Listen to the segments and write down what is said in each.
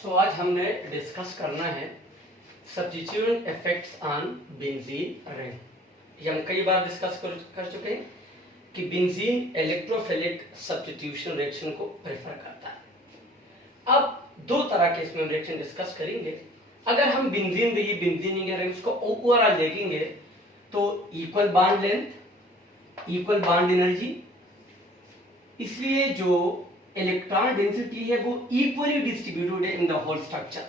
आज हमने डिस्कस करना है substitution effects on benzene ring. ये हम कई बार डिस्कस कर चुके हैं कि बेंजीन इलेक्ट्रोफिलिक सब्स्टिट्यूशन रिएक्शन को प्रेफर करता है। अब दो तरह के इसमें रिएक्शन डिस्कस करेंगे। अगर हम बेंजीन के रिंग्स को ओवरऑल देखेंगे तो equal bond length, equal bond energy, इसलिए जो इलेक्ट्रॉन डेंसिटी है वो इक्वली डिस्ट्रीब्यूटेड है इन द होल स्ट्रक्चर।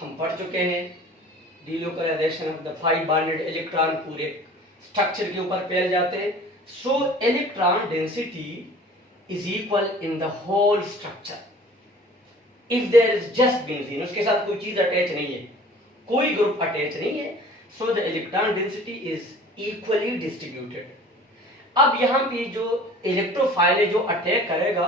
हम पढ़ चुके हैं delocalisation of the 5 bonded electron पूरे स्ट्रक्चर के ऊपर फैल जाते हैं। So electron density is equal in the whole structure. If there is just benzene, उसके साथ कोई चीज अटैच नहीं है, कोई ग्रुप अटैच नहीं है, so the electron density is equally distributed. अब यहाँ पे जो इलेक्ट्रोफाइल है जो अटैक करेगा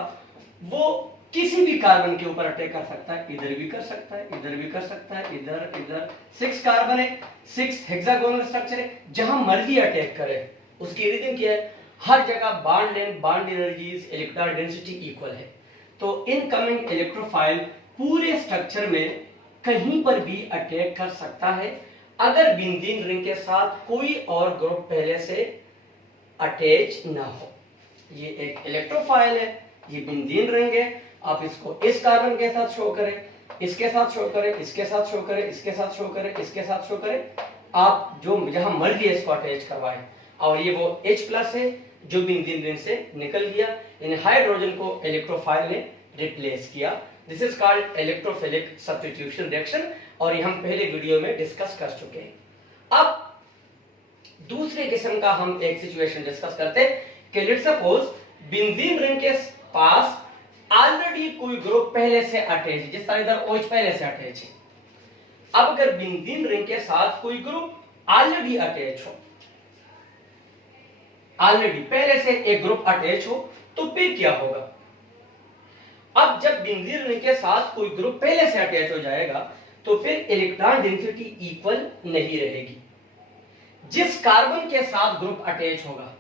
वो किसी भी कार्बन के ऊपर अटैक कर सकता है, इधर भी कर सकता है, इधर भी कर सकता है, इधर 6 कार्बन है, 6 हेक्सागोनल स्ट्रक्चर है, जहां मर्जी अटैक करे। उसकी रीजन क्या है? हर जगह bond length, bond energies, electron density equal है। तो इनकमिंग इलेक्ट्रोफाइल पूरे स्ट्रक्चर में कहीं पर भी अटैक कर सकता है अगर बेंजीन रिंग के साथ कोई और ग्रुप पहले से अटैच ना हो। ये एक इलेक्ट्रोफाइल है, ये बेंजीन रिंग है। आप इसको इस कार्बन के साथ शो करें, इसके साथ शो करें, इसके साथ शो करें, इसके साथ शो करें, इसके साथ शो करें, आप जो जहां मर्जी है इसको अटैच करवाएं। और ये वो H+ है जो बेंजीन रिंग से निकल गया, इन हाइड्रोजन को इलेक्ट्रोफाइल ने रिप्लेस किया। This is called electrophilic substitution reaction और ये हम पहले वीडियो में डिस्कस कर चुके हैं। अब दूसरे किस्म का हम एक सिचुएशन डिस्कस करते हैं कि लेट्स सपोज बेंजीन रिंग के पास ऑलरेडी कोई ग्रुप पहले से अटैच है, जिस तरह इधर OH पहले से अटैच है। अब अगर बेंजीन रिंग के साथ कोई ग्रुप ऑलरेडी अटैच हो, ऑलरेडी पहले से एक ग्रुप अटैच हो, तो फिर क्या होगा? अब जब बेंजीन रिंग के साथ कोई ग्रुप पहले से अटैच हो जाएगा तो फिर इलेक्ट्रॉन डेंसिटी इक्वल नहीं रहेगी। जिस कार्बन के साथ ग्रुप अटैच होगा,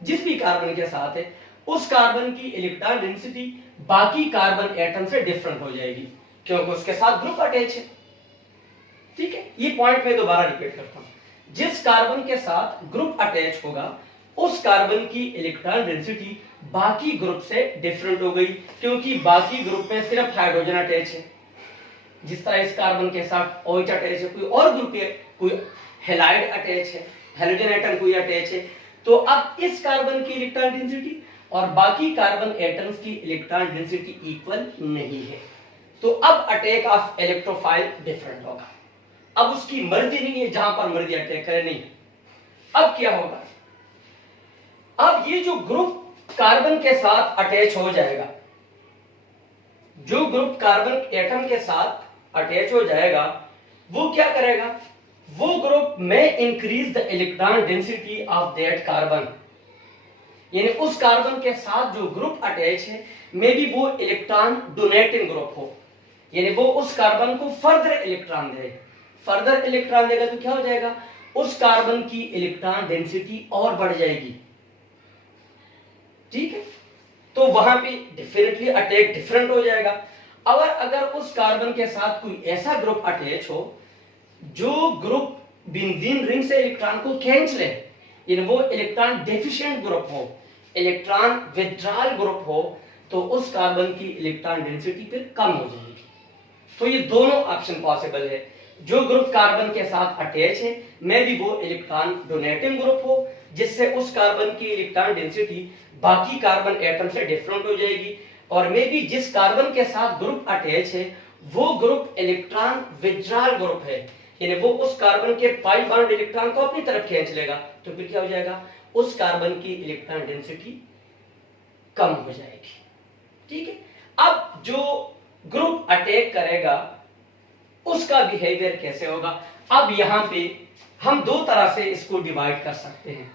जिस भी कार्बन के साथ है, उस कार्बन की इलेक्ट्रॉन डेंसिटी बाकी कार्बन एटम से डिफरेंट हो जाएगी क्योंकि उसके साथ ग्रुप अटैच है। ठीक है, ये पॉइंट मैं दोबारा रिपीट करता हूं। जिस कार्बन के साथ ग्रुप अटैच होगा उस कार्बन की इलेक्ट्रॉन डेंसिटी बाकी ग्रुप से डिफरेंट हो गई क्योंकि बाकी ग्रुप में सिर्फ हाइड्रोजन अटैच है। जिस तरह इस कार्बन के साथ OH अटैच है, कोई और ग्रुप है, कोई हेलाइड अटैच है, हेलोजन एटम कोई अटैच है, तो अब इस कार्बन की इलेक्ट्रॉन डेंसिटी और बाकी कार्बन एटम्स की इलेक्ट्रॉन डेंसिटी इक्वल नहीं है। तो अब अटैक ऑफ इलेक्ट्रोफाइल डिफरेंट होगा। अब उसकी मर्जी नहीं है जहां पर मर्जी अटैक करे, नहीं। अब क्या होगा? अब ये जो ग्रुप कार्बन के साथ अटैच हो जाएगा, जो ग्रुप कार्बन एटम के साथ अटैच हो जाएगा, वो क्या करेगा? वो ग्रुप में increase the electron density of that carbon. यानी उस कार्बन के साथ जो ग्रुप अटैच है मे बी वो इलेक्ट्रॉन डोनेटिंग ग्रुप हो, यानी वो उस कार्बन को फर्दर इलेक्ट्रॉन दे। फर्दर इलेक्ट्रॉन देगा तो क्या हो जाएगा? उस कार्बन की इलेक्ट्रॉन डेंसिटी और बढ़ जाएगी। ठीक है, तो वहां पे डेफिनेटली अटैक डिफरेंट हो जाएगा। अगर उस कार्बन के साथ कोई ऐसा ग्रुप अटैच हो जो ग्रुप बेंजीन रिंग से इलेक्ट्रॉन को खींच ले, यानी वो इलेक्ट्रॉन डेफिशिएंट ग्रुप हो, इलेक्ट्रॉन विथड्रॉल ग्रुप हो, तो उस कार्बन की इलेक्ट्रॉन डेंसिटी फिर कम हो जाएगी। तो ये दोनों ऑप्शन पॉसिबल है। जो ग्रुप कार्बन के साथ अटैच है मे बी वो इलेक्ट्रॉन डोनेटिंग ग्रुप हो, जिससे उस कार्बन की इलेक्ट्रॉन डेंसिटी बाकी कार्बन एटम से डिफरेंट हो जाएगी, और मे बी जिस कार्बन के साथ ग्रुप अटैच है वो ग्रुप इलेक्ट्रॉन विथड्रॉल ग्रुप है, यानी वो उस कार्बन के पाई बॉन्ड इलेक्ट्रॉन को अपनी तरफ खींच लेगा। तो फिर क्या हो जाएगा? उस कार्बन की इलेक्ट्रॉन डेंसिटी कम हो जाएगी। ठीक है, अब जो ग्रुप अटैक करेगा उसका बिहेवियर कैसे होगा? अब यहां पे हम दो तरह से इसको डिवाइड कर सकते हैं,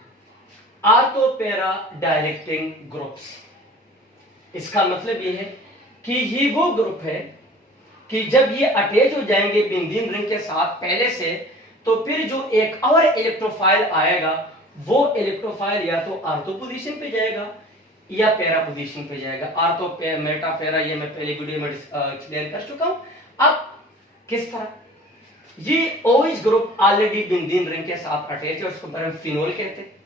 ऑर्थो पैरा डायरेक्टिंग ग्रुप्स। इसका मतलब ये है कि ये वो ग्रुप है कि जब ये अटैच हो जाएंगे बेंजीन रिंग के साथ पहले से, तो फिर जो एक और इलेक्ट्रोफाइल आएगा वो इलेक्ट्रोफाइल या तो ऑर्थो पोजीशन पे जाएगा या पैरा पोजीशन पे जाएगा। आर्थो मेटा पैरा ये मैं पहले वीडियो में एक्सप्लेन कर चुका हूं। अब किस तरह ये OH group already benzene ring के साथ अटैच है, उसको हम फिनोल कहते हैं।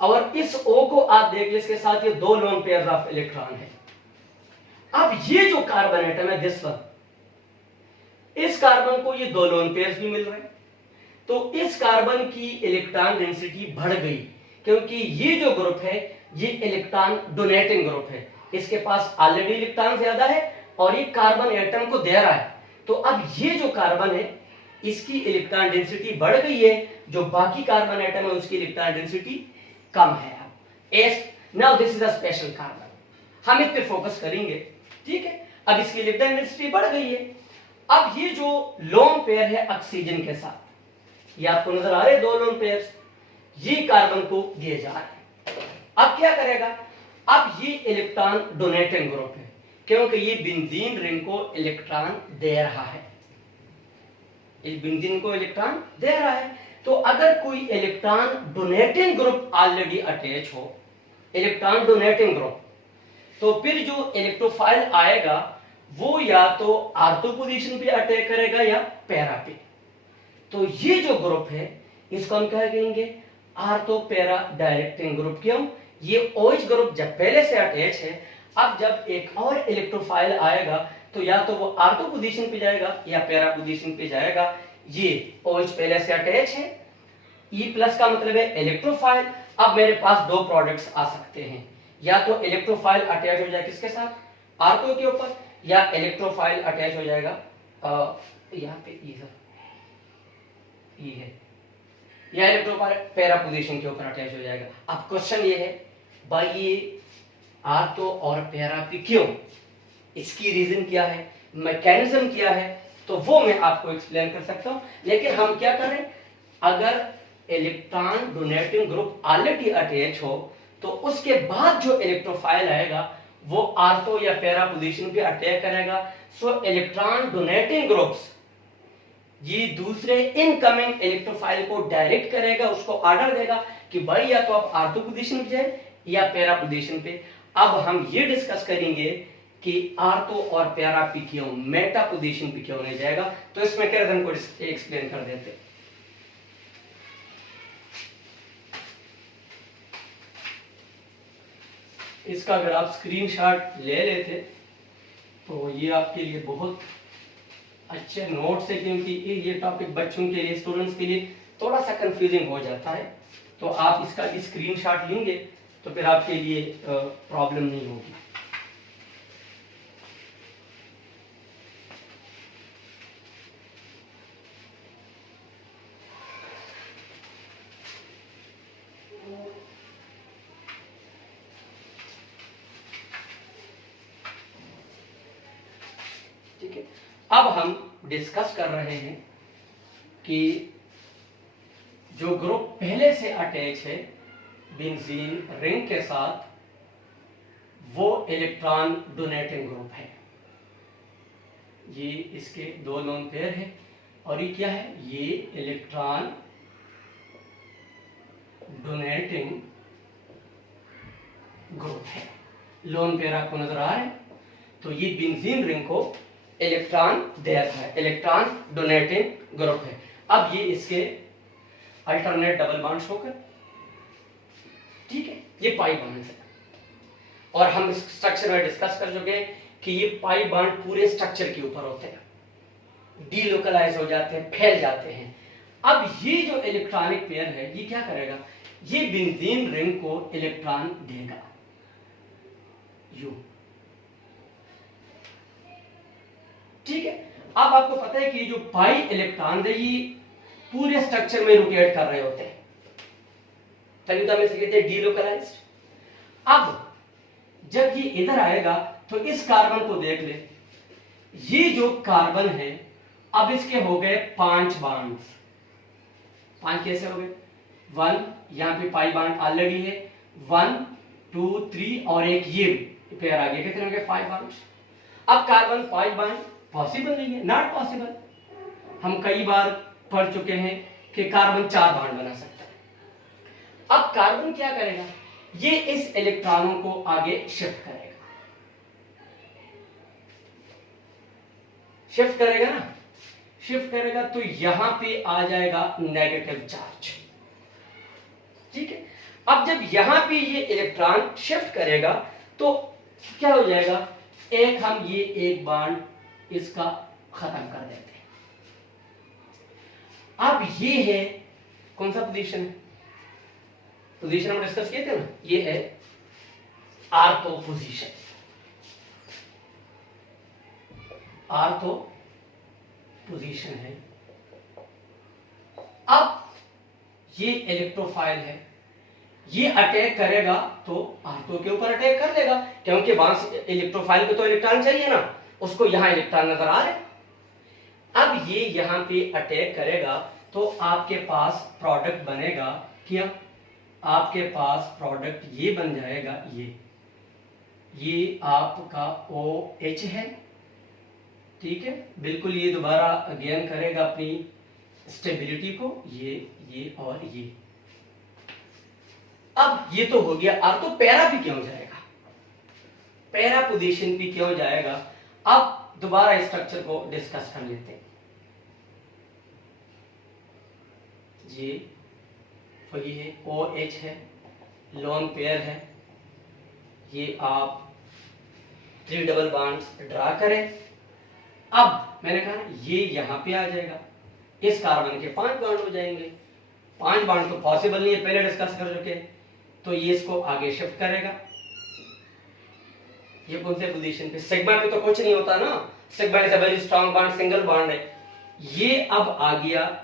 और इस O को आप देख लीजिए, इसके साथ ये 2 लोन पेयर ऑफ इलेक्ट्रॉन है। अब ये जो कार्बन एटम है दिस वन, इस कार्बन को ये 2 लोन पेयर्स भी मिल रहे हैं, तो इस कार्बन की इलेक्ट्रॉन डेंसिटी बढ़ गई, क्योंकि ये जो ग्रुप है ये इलेक्ट्रॉन डोनेटिंग ग्रुप है। इसके पास ऑलरेडी इलेक्ट्रॉन ज्यादा है और ये कार्बन एटम को दे रहा है। तो अब ये जो कार्बन है इसकी इलेक्ट्रॉन डेंसिटी बढ़ गई है, जो बाकी कार्बन एटम है उसकी इलेक्ट्रॉन डेंसिटी कम है। Now this is a special carbon, हम इस पे फोकस करेंगे, ठीक है। अब इसकी इलेक्ट्रॉन डेंसिटी बढ़ गई है। अब ये जो लोन पेयर है ऑक्सीजन के साथ, ये आपको नजर आ रहे हैं 2 लोन पेयर्स, ये कार्बन को दिए जा रहे हैं। अब क्या करेगा, अब ये इलेक्ट्रॉन डोनेटिंग ग्रुप है, क्योंकि ये बेंजीन रिंग को इलेक्ट्रॉन दे रहा है, इस बेंजीन को इलेक्ट्रॉन दे रहा है। तो अगर कोई electron donating group already attach हो, इलेक्ट्रॉन डोनेटिंग ग्रुप, तो फिर जो इलेक्ट्रोफाइल आएगा वो या तो आर्थो पोजीशन पे अटैक करेगा या पैरा पे। तो ये जो ग्रुप है इसको हम क्या कहेंगे, आर्थो पैरा डायरेक्टिंग ग्रुप। क्यों, ये OH ग्रुप जब पहले से अटैच है, अब जब एक और इलेक्ट्रोफाइल आएगा तो या तो वो आर्थो पोजीशन पे जाएगा या पैरा पोजीशन पे जाएगा। ये OH पहले से अटैच है, E+ का मतलब है इलेक्ट्रोफाइल। अब मेरे पास 2 प्रोडक्ट्स आ सकते हैं, या तो इलेक्ट्रोफाइल अटैच हो जाएगा किसके साथ, आर्थो के ऊपर, या इलेक्ट्रोफाइल अटैच हो जाएगा यहाँ पे ये है, या इलेक्ट्रोफाइल पैरा पोजीशन के ऊपर अटैच हो जाएगा। अब क्वेश्चन ये है भाई ये आर्थो और पैरा पे क्यों, इसकी रीजन क्या है, मैकेनिज्म क्या है, तो वो मैं आपको एक्सप्लेन कर सकता हूं। लेकिन हम क्या करें, अगर electron donating group already attach हो तो उसके बाद जो इलेक्ट्रोफाइल आएगा वो आर्थो या पैरा पोजीशन पे अटैक करेगा। सो इलेक्ट्रॉन डोनेटिंग ग्रुप्स ये दूसरे इनकमिंग इलेक्ट्रोफाइल को डायरेक्ट करेगा, उसको ऑर्डर देगा कि भाई या तो आप आर्थो पोजीशन पे जाए या पैरा पोजीशन पे। अब हम ये डिस्कस करेंगे कि आर्थो और पैरा पे क्यों, मेटा पोजीशन पे क्यों नहीं जाएगा। तो इसमें क्या को एक्सप्लेन कर देते हैं। इसका अगर आप स्क्रीनशॉट ले लेते तो ये आपके लिए बहुत अच्छे नोट्स है, क्योंकि ये टॉपिक बच्चों के लिए, स्टूडेंट्स के लिए थोड़ा सा कंफ्यूजिंग हो जाता है। तो आप इसका भी स्क्रीनशॉट लेंगे तो फिर आपके लिए प्रॉब्लम नहीं होगी। ठीक है, अब हम डिस्कस कर रहे हैं कि जो ग्रुप पहले से अटैच है बेंजीन रिंग के साथ, वो इलेक्ट्रॉन डोनेटिंग ग्रुप है। ये इसके 2 लोन पेयर है और ये क्या है, ये इलेक्ट्रॉन डोनेटिंग ग्रुप है। लोन पेयर आपको नजर आ रहा है, तो ये बेंजीन रिंग को इलेक्ट्रॉन दे रहा है, इलेक्ट्रॉन डोनेटिंग ग्रुप है। अब ये इसके अल्टरनेट डबल बॉन्ड्स होकर, ठीक है, ये पाई बॉन्ड है। और हम इस स्ट्रक्चर में डिस्कस कर चुके हैं कि ये पाई बॉन्ड पूरे स्ट्रक्चर के ऊपर होते हैं, डीलोकलाइज हो जाते हैं, फैल जाते हैं। अब ये जो इलेक्ट्रॉनिक पेयर है ये क्या करेगा, ये बेंजीन रिंग को इलेक्ट्रॉन देगा यू, ठीक है। अब आपको पता है कि जो पाई इलेक्ट्रॉन है ये पूरे स्ट्रक्चर में रोटेट कर रहे होते हैं, तभी तो हम इसे कहते हैं डीलोकलाइज्ड। अब जब ये इधर आएगा तो इस कार्बन को देख ले, ये जो कार्बन है अब इसके हो गए 5 बॉन्ड्स। 5 कैसे हो गए, 1 यहां पे पाई बॉन्ड ऑलरेडी है, 1 2 3 और एक ये पेयर आ गया, कितने हो गए 5 बॉन्ड्स। अब कार्बन 5 बॉन्ड पॉसिबल नहीं है, नॉट पॉसिबल। हम कई बार पढ़ चुके हैं कि कार्बन 4 बॉन्ड बना सकता है। अब कार्बन क्या करेगा, ये इस इलेक्ट्रॉनों को आगे शिफ्ट करेगा, शिफ्ट करेगा ना, शिफ्ट करेगा तो यहां पे आ जाएगा नेगेटिव चार्ज। ठीक है, अब जब यहां पे ये इलेक्ट्रॉन शिफ्ट करेगा तो क्या हो जाएगा, एक हम ये एक बॉन्ड इसका खत्म कर देते हैं। अब ये है कौन सा पोजीशन है, पोजीशन हम डिस्कस किए थे ना, ये है आर्थो पोजीशन, आर्थो पोजीशन है। अब ये इलेक्ट्रोफाइल है, ये अटैक करेगा तो आर्थो के ऊपर अटैक कर लेगा, क्योंकि वहां से इलेक्ट्रोफाइल को तो इलेक्ट्रॉन चाहिए ना, उसको यहां इलेक्ट्रॉन नजर आ रहे। अब ये यहां पे अटैक करेगा तो आपके पास प्रोडक्ट बनेगा, क्या आपके पास प्रोडक्ट ये बन जाएगा, ये आपका OH है। ठीक है, बिल्कुल ये दोबारा गेन करेगा अपनी स्टेबिलिटी को, ये और ये। अब ये तो हो गया, अब तो पैरा भी क्यों जाएगा, पैरा पोजीशन भी क्यों जाएगा। अब दोबारा स्ट्रक्चर को डिस्कस कर लेते हैं। जी वही है, OH है, लोन पेयर है, ये आप 3 डबल बॉन्ड्स ड्रा करें। अब मैंने कहा ये यहां पे आ जाएगा, इस कार्बन के 5 बॉन्ड हो जाएंगे, 5 बॉन्ड तो पॉसिबल नहीं है, पहले डिस्कस कर चुके, तो ये इसको आगे शिफ्ट करेगा। ये कौन से पोजीशन पे, सिग्मा पे तो कुछ नहीं होता ना, sigma is a very strong bond, single bond है। ये अब आ गया,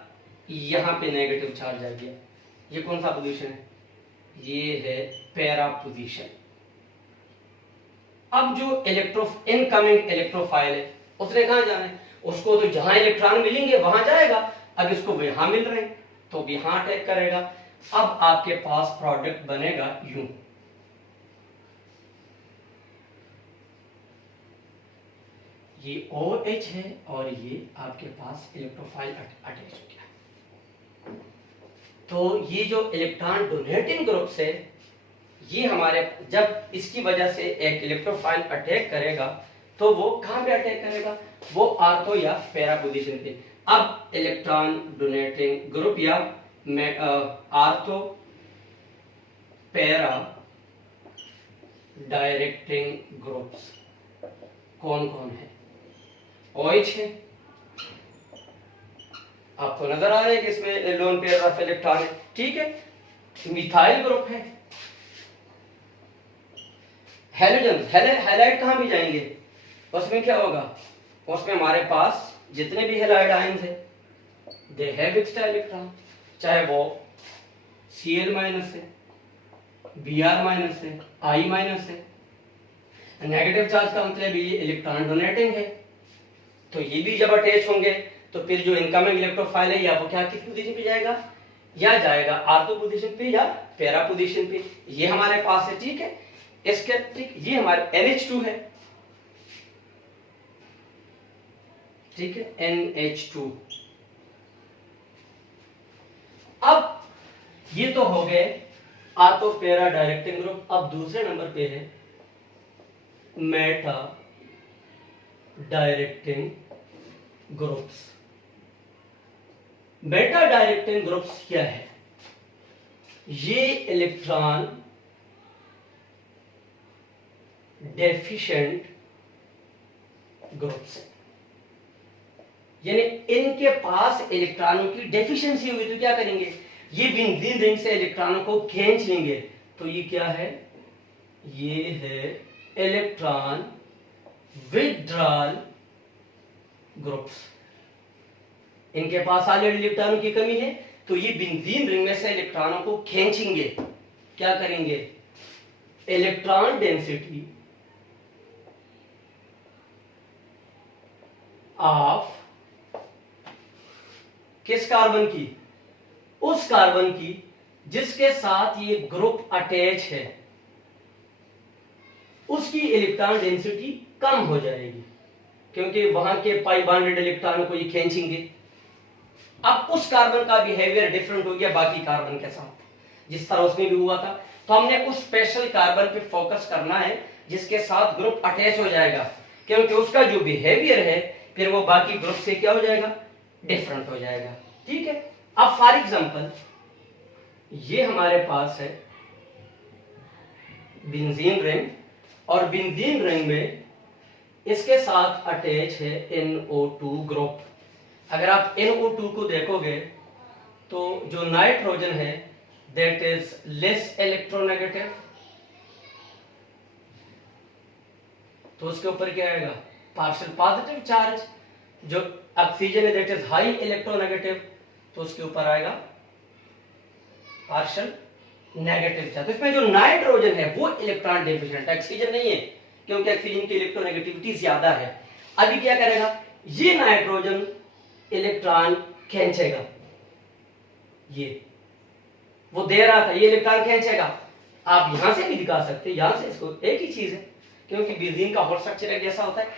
यहां पे नेगेटिव चार्ज आ गया, ये कौन सा पोजीशन है, ये है पैरा पोजीशन। अब जो इनकमिंग इलेक्ट्रोफाइल है उसने कहां जाना है, उसको तो जहां इलेक्ट्रॉन मिलेंगे वहां जाएगा, अब इसको यहां मिल रहे हैं तो यहां अटैक करेगा। अब आपके पास प्रोडक्ट बनेगा यूं, ये OH है और ये आपके पास इलेक्ट्रोफाइल अटैच हो गया। तो ये जो इलेक्ट्रॉन डोनेटिंग ग्रुप्स है, ये हमारे जब इसकी वजह से एक इलेक्ट्रोफाइल अटैक करेगा तो वो कहां पे अटैक करेगा, वो आर्थो या पैरा पोजीशन पे। अब इलेक्ट्रॉन डोनेटिंग ग्रुप या आर्थो पैरा डायरेक्टिंग ग्रुप्स कौन कौन है, OH है, आपको नजर आ रहा है कि इसमें लोन पेयर ऑफ इलेक्ट्रॉन है। ठीक है, मिथाइल ग्रुप है, हैलोजन हैलाइड कहां भी जाएंगे, उसमें क्या होगा, उसमें हमारे पास जितने भी हैलाइड आयंस है दे हैव एक्स्ट्रा इलेक्ट्रॉन, चाहे वो Cl- है, Br- है, I- है। नेगेटिव चार्ज का मतलब ये इलेक्ट्रॉन डोनेटिंग है, तो ये भी जब अटैच होंगे तो फिर जो इनकमिंग इलेक्ट्रोफाइल है या वो क्या किस पोजीशन पे जाएगा, या जाएगा आर्थो पोजीशन पे या पैरा पोजीशन पे। ये हमारे पास है, ठीक है, इसके ठीक ये हमारे NH2 है, ठीक है, NH2। अब ये तो हो गए आर्थो पैरा डायरेक्टिंग ग्रुप। अब दूसरे नंबर पे है Meta directing groups. Meta directing groups क्या है, ये इलेक्ट्रॉन डेफिशिएंट ग्रुप्स है, यानी इनके पास इलेक्ट्रॉनों की डेफिशिएंसी हुई तो क्या करेंगे, ये बेंजीन रिंग से इलेक्ट्रॉनों को खींच लेंगे, तो ये क्या है, ये है इलेक्ट्रॉन विथड्रॉल ग्रुप्स। इनके पास ऑलरेडी इलेक्ट्रॉनों की कमी है तो ये बेंजीन रिंग में से इलेक्ट्रॉनों को खींचेंगे, क्या करेंगे, इलेक्ट्रॉन डेंसिटी ऑफ किस कार्बन की, उस कार्बन की जिसके साथ ये ग्रुप अटैच है, उसकी इलेक्ट्रॉन डेंसिटी कम हो जाएगी क्योंकि वहां के पाई बॉन्डेड इलेक्ट्रॉनों को ये खींचेंगे। अब उस कार्बन का बिहेवियर डिफरेंट हो गया बाकी कार्बन के साथ, जिस तरह उसमें भी हुआ था। तो तो हमने उस स्पेशल कार्बन पे फोकस करना है जिसके साथ ग्रुप अटैच हो जाएगा, क्योंकि उसका जो बिहेवियर है फिर वो बाकी ग्रुप से क्या हो जाएगा, डिफरेंट हो जाएगा। ठीक है। अब फॉर एग्जांपल ये हमारे पास है बेंजीन रिंग, और बेंजीन रिंग में इसके साथ अटैच है NO2 ग्रुप। अगर आप NO2 को देखोगे तो जो नाइट्रोजन है दैट इज लेस इलेक्ट्रोनेगेटिव, तो उसके ऊपर क्या आएगा, पार्शियल पॉजिटिव चार्ज। जो ऑक्सीजन है दैट इज हाई इलेक्ट्रोनेगेटिव, तो उसके ऊपर आएगा पार्शियल नेगेटिव चार्ज। तो इसमें जो नाइट्रोजन है वो इलेक्ट्रॉन डेफिशिएंट है, ऑक्सीजन नहीं है, क्योंकि ऑक्सीजन की इलेक्ट्रोनेगेटिविटी ज्यादा है। अभी क्या करेगा, ये नाइट्रोजन इलेक्ट्रॉन खींचेगा, ये वो दे रहा था, ये इलेक्ट्रॉन खींचेगा। आप यहां से भी दिखा सकते हैं, यहां से, इसको एक ही चीज है, क्योंकि बेंजीन का होल स्ट्रक्चर एक जैसा होता है।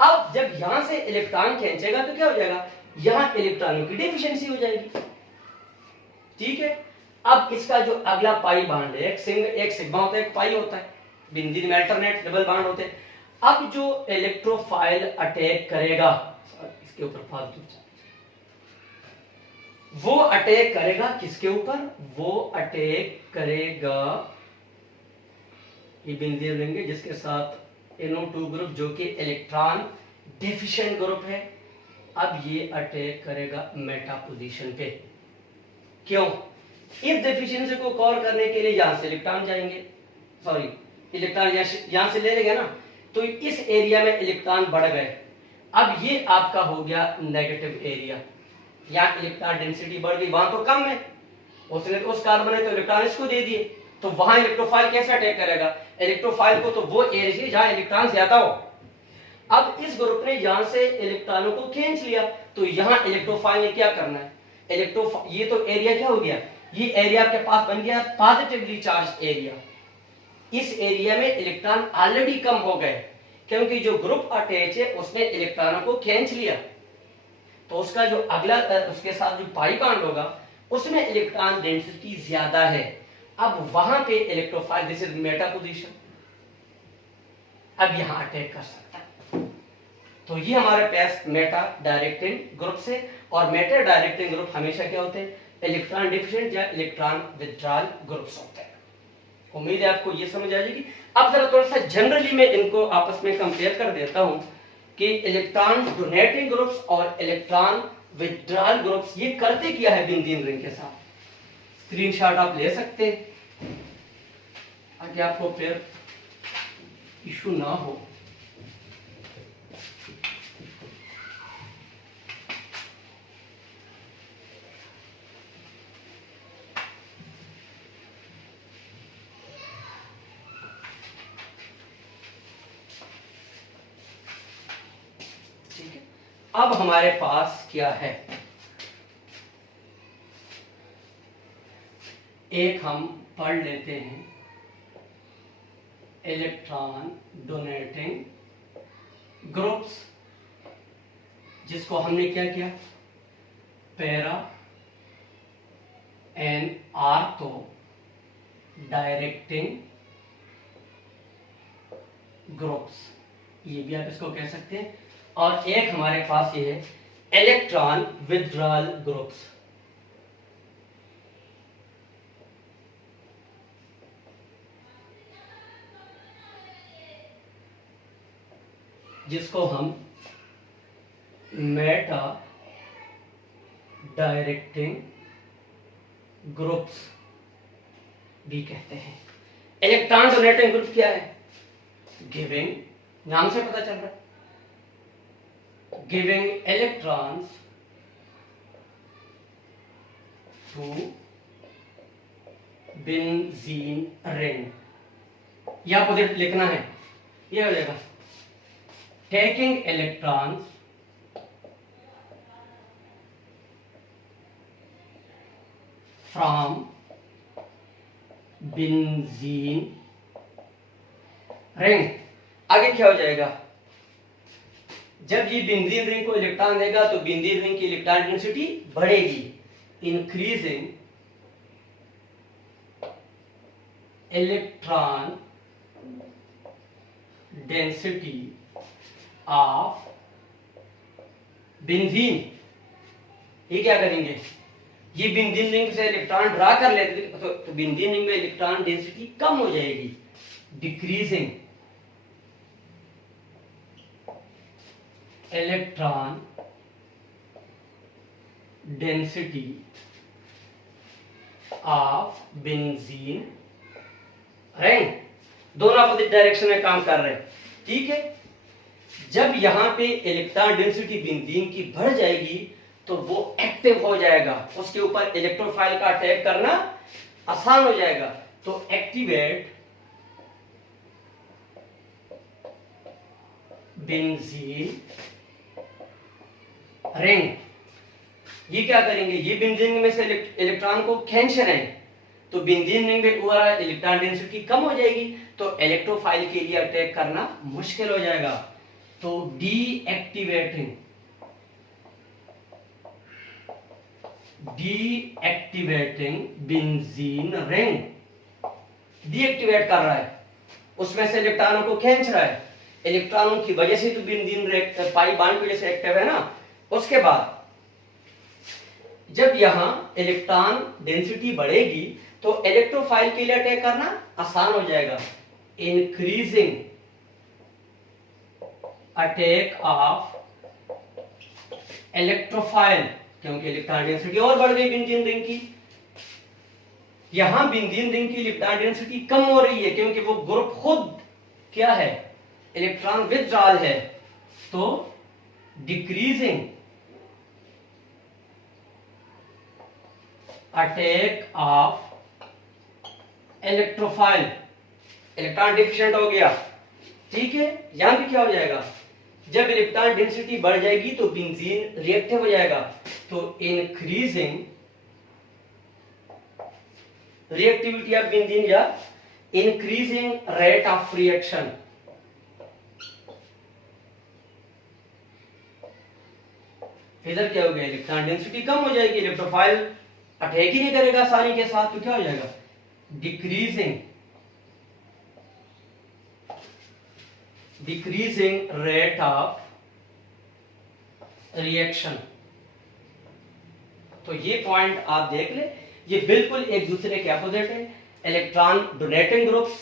अब जब यहां से इलेक्ट्रॉन खींचेगा तो क्या हो जाएगा, यहां इलेक्ट्रॉनों की डेफिशिएंसी हो जाएगी। ठीक है। अब इसका जो अगला पाई बॉन्ड है, एक सिग्मा होता है, एक पाई होता है, बेंजीन में अल्टरनेट डबल बॉन्ड होते हैं। अब जो इलेक्ट्रोफाइल अटैक करेगा, इसके ऊपर फालतू, वो अटैक करेगा किसके ऊपर, वो अटैक करेगा ये बेंजीन रिंग है जिसके साथ NO2 ग्रुप जो कि इलेक्ट्रॉन डेफिशिएंट ग्रुप है। अब ये अटैक करेगा मेटा पोजीशन पे। क्यों, इस डेफिशिएंसी को कवर करने के लिए यहां से इलेक्ट्रॉन जाएंगे, सॉरी इलेक्ट्रॉन यहां से ले लेंगे ना, तो इस एरिया में इलेक्ट्रॉन बढ़ गए। अब ये आपका हो गया नेगेटिव एरिया, यहाँ इलेक्ट्रॉन डेंसिटी बढ़ गई, वहां तो कम है, उसने उस कार्बन ने तो इलेक्ट्रॉन इसको दे दिए, तो वहां इलेक्ट्रोफाइल कैसे अटैक करेगा, इलेक्ट्रोफाइल को तो वो एरिया जहां इलेक्ट्रॉन ज्यादा हो। अब इस ग्रुप ने यहां से इलेक्ट्रॉनों को खींच लिया, तो यहां इलेक्ट्रोफाइल ने क्या करना है, ये तो एरिया क्या हो गया, ये एरिया आपके पास बन गया पॉजिटिवली चार्ज एरिया। इस एरिया में इलेक्ट्रॉन ऑलरेडी कम हो गए, क्योंकि जो ग्रुप अटैच है उसने इलेक्ट्रॉनों को खींच लिया, तो उसका जो अगला उसके साथ जो पाई बॉन्ड होगा उसमें इलेक्ट्रॉन डेंसिटी ज्यादा है। अब वहां पे electrophile, this is Meta position, अब यहां अटैक कर सकता है। तो ये हमारे पास मेटा डायरेक्टिंग ग्रुप से, और मेटा डायरेक्टिंग ग्रुप हमेशा क्या होते हैं, इलेक्ट्रॉन डिफिशिएंट या इलेक्ट्रॉन विथड्रॉल ग्रुप्स होते हैं। उम्मीद है आपको ये समझ आ जाएगी। अब जरा थोड़ा सा जनरली मैं इनको आपस में कंपेयर कर देता हूं कि इलेक्ट्रॉन डोनेटिंग ग्रुप्स और इलेक्ट्रॉन विथड्रॉल ग्रुप्स ये करते क्या है बेंजीन रिंग के साथ। स्क्रीनशॉट आप ले सकते हैं ताकि आपको फिर इशू ना हो। ठीक है, अब हमारे पास क्या है, एक हम पढ़ लेते हैं इलेक्ट्रॉन डोनेटिंग ग्रुप्स, जिसको हमने क्या किया, para and ortho directing groups, ये भी आप इसको कह सकते हैं। और एक हमारे पास ये है इलेक्ट्रॉन विथड्रॉल ग्रुप्स, जिसको हम मेटा डायरेक्टिंग ग्रुप्स भी कहते हैं। इलेक्ट्रॉन डोनेटिंग ग्रुप क्या है, गिविंग, नाम से पता चल रहा है, giving electrons to benzene ring, या अपोजिट लिखना है, ये हो जाएगा taking electrons from benzene ring। आगे क्या हो जाएगा, जब ये बेंजीन रिंग को इलेक्ट्रॉन देगा तो बेंजीन रिंग की इलेक्ट्रॉन डेंसिटी बढ़ेगी, increasing electron density of benzene, ये क्या करेंगे, ये बेंजीन रिंग से इलेक्ट्रॉन ड्रा कर लेते तो बेंजीन रिंग में इलेक्ट्रॉन डेंसिटी कम हो जाएगी, decreasing electron density of benzene ring. दोनों अपोजिट डायरेक्शन में काम कर रहे हैं, ठीक है। जब यहां पे इलेक्ट्रॉन डेंसिटी बेंजीन की बढ़ जाएगी तो वो एक्टिव हो जाएगा, उसके ऊपर इलेक्ट्रोफाइल का अटैक करना आसान हो जाएगा। तो एक्टिवेट बेंजीन रिंग, ये क्या करेंगे, ये बेंजीन में से इलेक्ट्रॉन को खींच रहे हैं तो बेंजीन रिंग में ओवरऑल इलेक्ट्रॉन डेंसिटी कम हो जाएगी, तो इलेक्ट्रोफाइल के लिए अटैक करना मुश्किल हो जाएगा। तो डीएक्टिवेटिंग बेंजीन रिंग, डीएक्टिवेट कर रहा है, उसमें से इलेक्ट्रॉनों को खींच रहा है, इलेक्ट्रॉनों की वजह से तो बेंजीन पाई बॉन्ड की वजह से एक्टिव है ना। उसके बाद जब यहां इलेक्ट्रॉन डेंसिटी बढ़ेगी तो इलेक्ट्रोफाइल के लिए अटैक करना आसान हो जाएगा, इंक्रीजिंग अटैक ऑफ इलेक्ट्रोफाइल, क्योंकि इलेक्ट्रॉन डेंसिटी और बढ़ गई बेंजीन रिंग की। यहां बेंजीन रिंग की इलेक्ट्रॉन डेंसिटी कम हो रही है क्योंकि वो ग्रुप खुद क्या है, इलेक्ट्रॉन विथड्रॉल है, तो decreasing attack of electrophile, electron deficient हो गया, ठीक है। यहां भी क्या हो जाएगा, जब इलेक्ट्रॉन डेंसिटी बढ़ जाएगी तो बेंजीन रिएक्टिव हो जाएगा, तो इंक्रीजिंग रिएक्टिविटी ऑफ बेंजीन या इंक्रीजिंग रेट ऑफ रिएक्शन, इधर क्या हो गया, इलेक्ट्रॉन डेंसिटी कम हो जाएगी, इलेक्ट्रोफाइल अटैक ही नहीं करेगा आसानी के साथ, तो क्या हो जाएगा, डिक्रीजिंग रेट ऑफ रिएक्शन। तो ये पॉइंट आप देख ले, ये बिल्कुल एक दूसरे के अपोजिट है। इलेक्ट्रॉन डोनेटिंग ग्रुप्स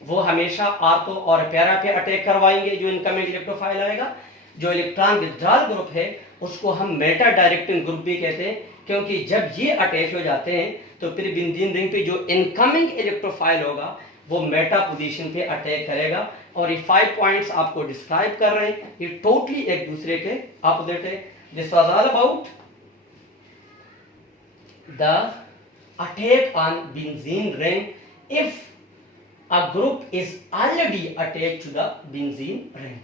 वो हमेशा ऑर्थो और पैरा पे अटैक करवाएंगे जो इनकमिंग इलेक्ट्रोफाइल आएगा। जो इलेक्ट्रॉन विथड्रॉल ग्रुप है उसको हम मेटा डायरेक्टिंग ग्रुप भी कहते हैं, क्योंकि जब ये अटैच हो जाते हैं तो फिर बेंजीन रिंग पे जो इनकमिंग इलेक्ट्रोफाइल होगा वो मेटा पोजीशन पे अटैक करेगा। और ये 5 पॉइंट्स आपको डिस्क्राइब कर रहे हैं, ये टोटली एक दूसरे के अपोजिट है। This was all about the attack on benzene ring if a group is already attached to the benzene ring.